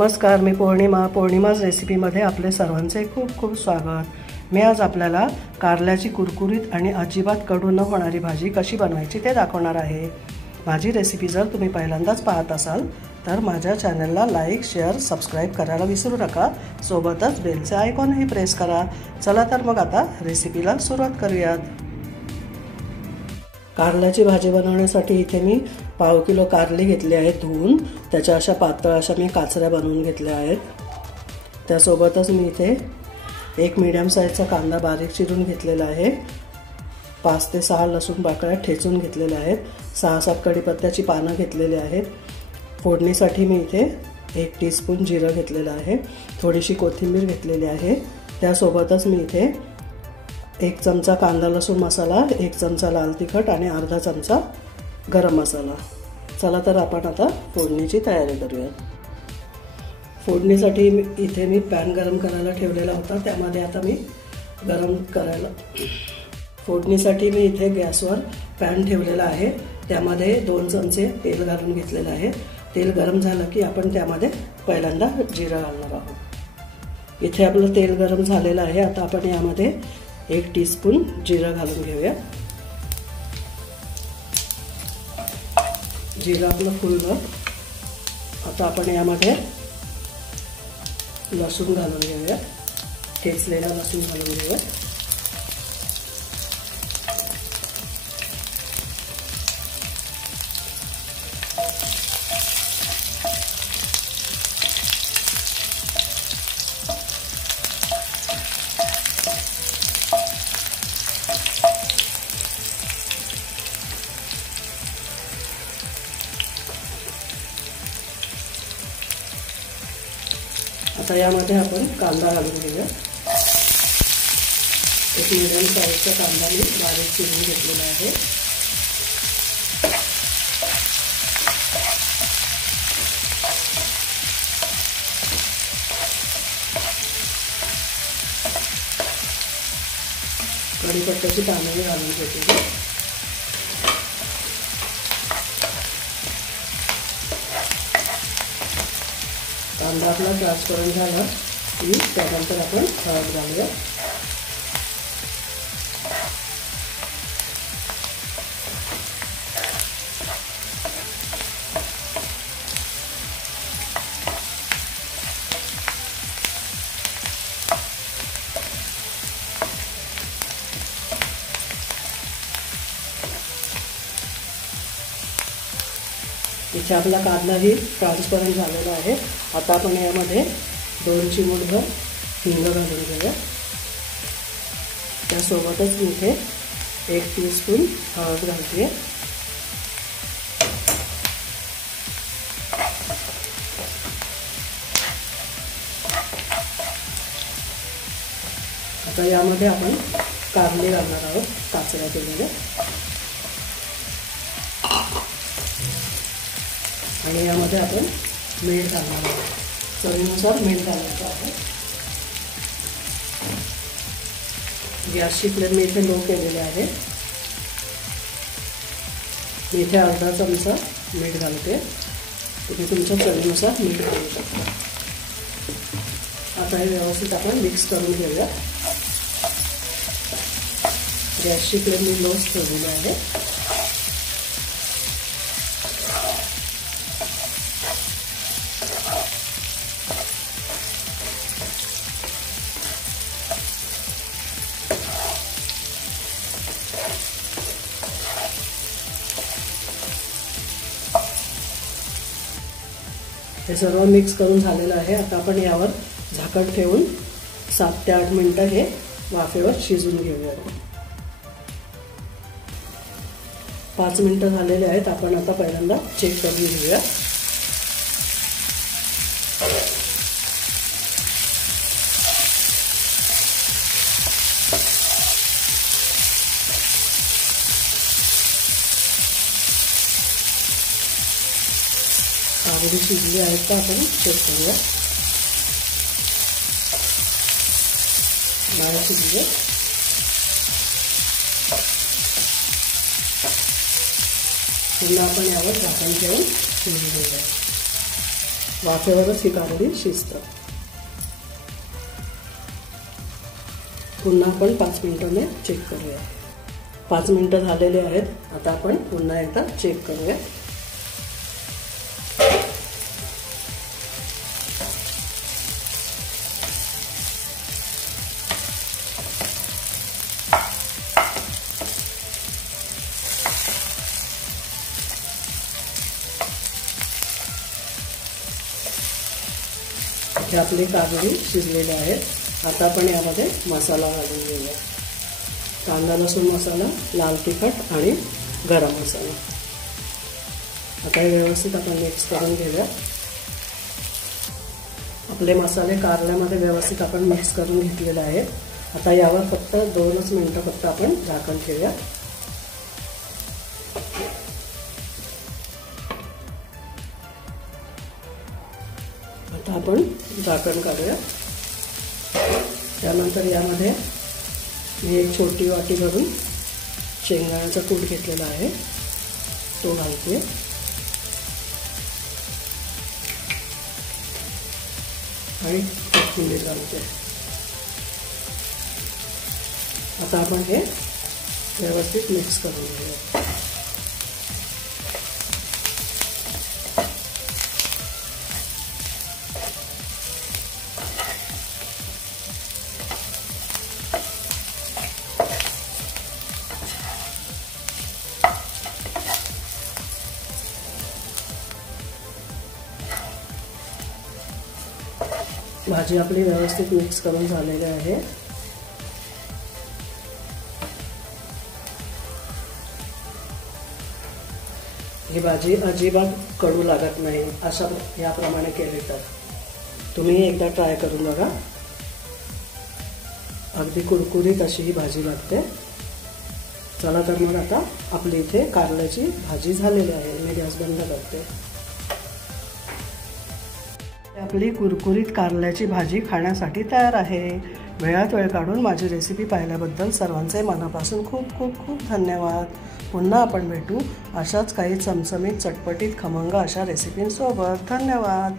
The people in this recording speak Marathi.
नमस्कार, मी पौर्णिमाज रेसिपीमध्ये आपले सर्वांचे खूप खूप स्वागत। मी आज आपल्याला कारल्याची कुरकुरीत आणि अजिबात कडू न होणारी भाजी कशी बनवायची ते दाखवणार आहे। माझी रेसिपी जर तुम्ही पहिल्यांदाच पाहत असाल तर माझ्या चॅनलला लाईक, शेअर, सबस्क्राईब करायला विसरू नका। सोबतच बेलचे आयकॉनही प्रेस करा। चला तर मग आता रेसिपीला सुरुवात करूयात। कारल्याची भाजी बनवण्यासाठी इथे मी पाव किलो कारले घेतले आहेत धुवून। त्याच्या अशा पातळ अशा मी काचऱ्या बनवून घेतल्या आहेत। त्यासोबतच मी इथे एक मीडियम साईजचा कांदा बारीक चिरून घेतलेला आहे। 5 ते 6 लसूण पाकळ्या ठेचून घेतलेल्या आहेत। 6-7 कढीपत्त्याची पानं घेतलेली आहेत। फोडणीसाठी मी इथे 1 टीस्पून जिरं घेतलेलं आहे। थोडीशी कोथिंबीर घेतलेली आहे। त्यासोबतच मी इथे 1 चमचा कांदा लसूण मसाला, 1 चमचा लाल तिखट आणि अर्धा चमचा गरम मसाला। चला तर आपण आता फोडणीची तयारी करूया। फोडणीसाठी इथे मी पॅन गरम करायला ठेवलेला होता। त्यामध्ये आता मी फोडणीसाठी मी इथे गॅसवर पॅन ठेवलेला आहे। त्यामध्ये 2 चमचे तेल घालून घेतलेलं आहे। तेल गरम झालं की आपण त्यामध्ये पहिल्यांदा जिरं घालणार आहोत। इथे आपलं तेल गरम झालेलं आहे। आता आपण यामध्ये 1 टीस्पून जिरं घालून घेऊया। जिरं आपलं फुललं। आता आपण यामध्ये लसूण घालून घेऊया। ठेचलेला लसूण घालून घेऊया। आता यामध्ये आपण कांदा घालून घेऊया। एक मीडियम साईजचा कांदा मी बारीक चिरून घेतलेला आहे। कढीपत्त्याची पानं घालून घेतली। कांदा आपला ट्रान्सपरंट झाला की त्यानंतर आपण हळद घालूया। इथे आपला कांदाही ट्रान्सपरंट झालेला आहे। आता आपण यामध्ये 2 चिमूटभर हिंग घालून घेऊया। त्यासोबतच मी इथे 1 टीस्पून हळद घालते। आता यामध्ये आपण कारले घालणार आहोत काचऱ्या केलेले। आणि यामध्ये आपण मीठ घालणार आहोत। चवीनुसार मीठ घालायचं आहे। गॅसची फ्लेम मी इथे लो केलेली आहे। मी इथे अर्धा चमचा मीठ घालते। तुम्ही तुमच्या चवीनुसार मीठ घालू शकता। आता हे व्यवस्थित आपण मिक्स करून घेऊया। गॅसची फ्लेम मी लोच ठेवलेली आहे। हे सर्व मिक्स करून झालेलं आहे। आता आपण यावर झाकण ठेवून 7 ते 8 मिनिटं हे वाफेवर शिजून घेऊया। 5 मिनिटं झालेले आहेत। आपण आता पहिल्यांदा चेक करून घेऊया। कारले शिजले आहेत का आपण चेक करूया। नाही शिजले। पुन्हा आपण यावर झाकण ठेवून शिजू देऊया। वाफेवरच ही कारली शिजतात. पुन्हा आपण 5 मिनिटांनी चेक करूया. 5 मिनिटं झालेले आहेत. आता आपण पुन्हा एकदा चेक करूया. हे आपली कारली शिजलेली आहेत. आता आपण यामध्ये मसाला घालून घेऊया. कांदा लसूण मसाला, लाल तिखट आणि गरम मसाला. आता हे व्यवस्थित आपण मिक्स करून घेऊया. आपले मसाले कारल्यामध्ये व्यवस्थित आपण मिक्स करून घेतलेले आहेत. आता यावर फक्त 2 मिनिटं फक्त आपण झाकण ठेवूया. आता आपण झाकण काढूया. त्यानंतर यामध्ये मी एक छोटी वाटी भरून शेंगदाण्याचा कूट घेतलेला आहे, तो घालते. आणि कोथिंबीर घालते. आता आपण हे व्यवस्थित मिक्स करून घेऊया. भाजी आपली व्यवस्थित मिक्स करून झालेली आहे. ही भाजी अजिबात कडू लागत नाही. अशा याप्रमाणे केली तर तुम्ही एकदा ट्राय करून बघा. अगदी कुरकुरीत अशी ही भाजी लागते. चला तर मग आता आपली इथे कारल्याची भाजी झालेली आहे. मी गॅस बंद करते. आपली कुरकुरीत कारल्याची भाजी खाण्यासाठी तयार आहे. वेळात वेळ काढून माझी रेसिपी पाहिल्याबद्दल सर्वांचे मनापासून खूप खूप खूप धन्यवाद. पुन्हा आपण भेटू अशाच काही चमचमीत चटपटीत खमंग अशा रेसिपींसोबत. धन्यवाद.